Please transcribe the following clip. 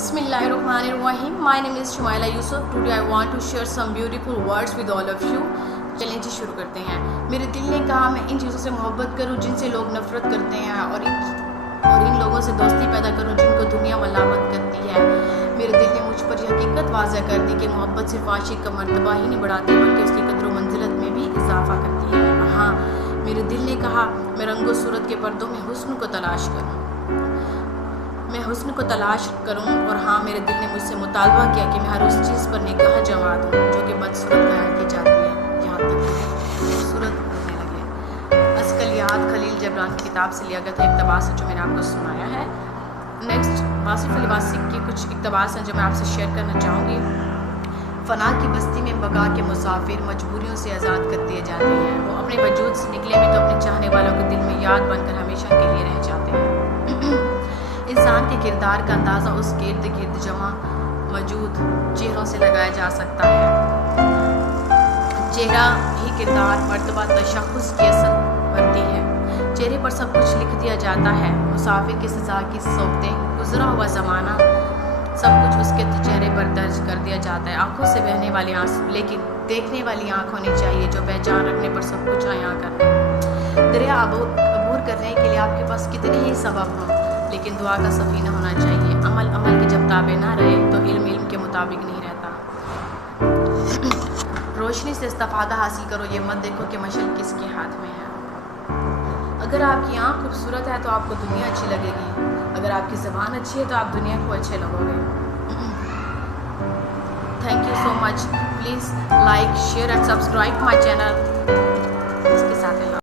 Bismillahirrahmanirrahim. My name is Shumaila Yusuf. Today I want to share some beautiful words with all of you. چلیں جی شروع کرتے ہیں. میرے دل نے کہا میں ان چیزوں سے محبت کروں جن سے لوگ نفرت کرتے ہیں اور ان لوگوں سے دوستی پیدا کروں جن کو دنیا ملامت کرتی ہے. میرے دل نے مجھ پر یہ حقیقت واضح کر دی کہ محبت صرف عاشق کا مرتبہ ہی نہیں بڑھاتی بلکہ اس کی قدر و منزلت میں بھی اضافہ کرتی ہے. ہاں، میرے دل نے کہا میں رنگ و صورت کے پردوں میں حسن کو تلاش کروں اور ہاں، میرے دل نے مجھ سے مطالبہ کیا کہ میں ہر اس چیز پر نگاہ جما دوں جو کہ بدصورت بیان کی جاتی ہے، یہاں تک کہ خوبصورت ہونے لگے. اصقلیات خلیل جبران کی کتاب سے لیا گیا تھا اقتباس ہے جو میں نے آپ کو سنایا ہے. نیکسٹ واصف الواصف کی کچھ اقتباس ہیں جو میں آپ سے شیئر کرنا چاہوں گی. فنا کی بستی میں بقا کے مسافر مجبوریوں سے آزاد کر دیے جاتے ہیں. وہ اپنے وجود سے نکلے بھی تو اپنے چاہنے والوں کے دل میں یاد بن کر ہمیشہ کے لیے رہ جاتے ہیں. انسان کے کردار کا اندازہ اس گرد گرد جمع موجود چہروں سے لگایا جا سکتا ہے. چہرہ ہی کردار مرتبہ تشخص کی اصل بنتی ہے. چہرے پر سب کچھ لکھ دیا جاتا ہے. مسافر کی سزا کی صوبتیں گزرا ہوا زمانہ سب کچھ اس کے چہرے پر درج کر دیا جاتا ہے. آنکھوں سے بہنے والے آنسو لیکن دیکھنے والی آنکھ ہونی چاہیے جو پہچان رکھنے پر سب کچھ عیاں کر دے. دریا عبور کرنے کے لیے آپ کے پاس کتنے ہی سبب ہوں لیکن دعا کا سفینہ ہونا چاہیے. عمل کے جب تابع نہ رہے تو علم کے مطابق نہیں رہتا. روشنی سے استفادہ حاصل کرو، یہ مت دیکھو کہ مشعل کس کے ہاتھ میں ہے. اگر آپ کی آنکھ خوبصورت ہے تو آپ کو دنیا اچھی لگے گی. اگر آپ کی زبان اچھی ہے تو آپ دنیا کو اچھے لگو گے. Thank you so much. Please like share and subscribe my channel. اس کے ساتھ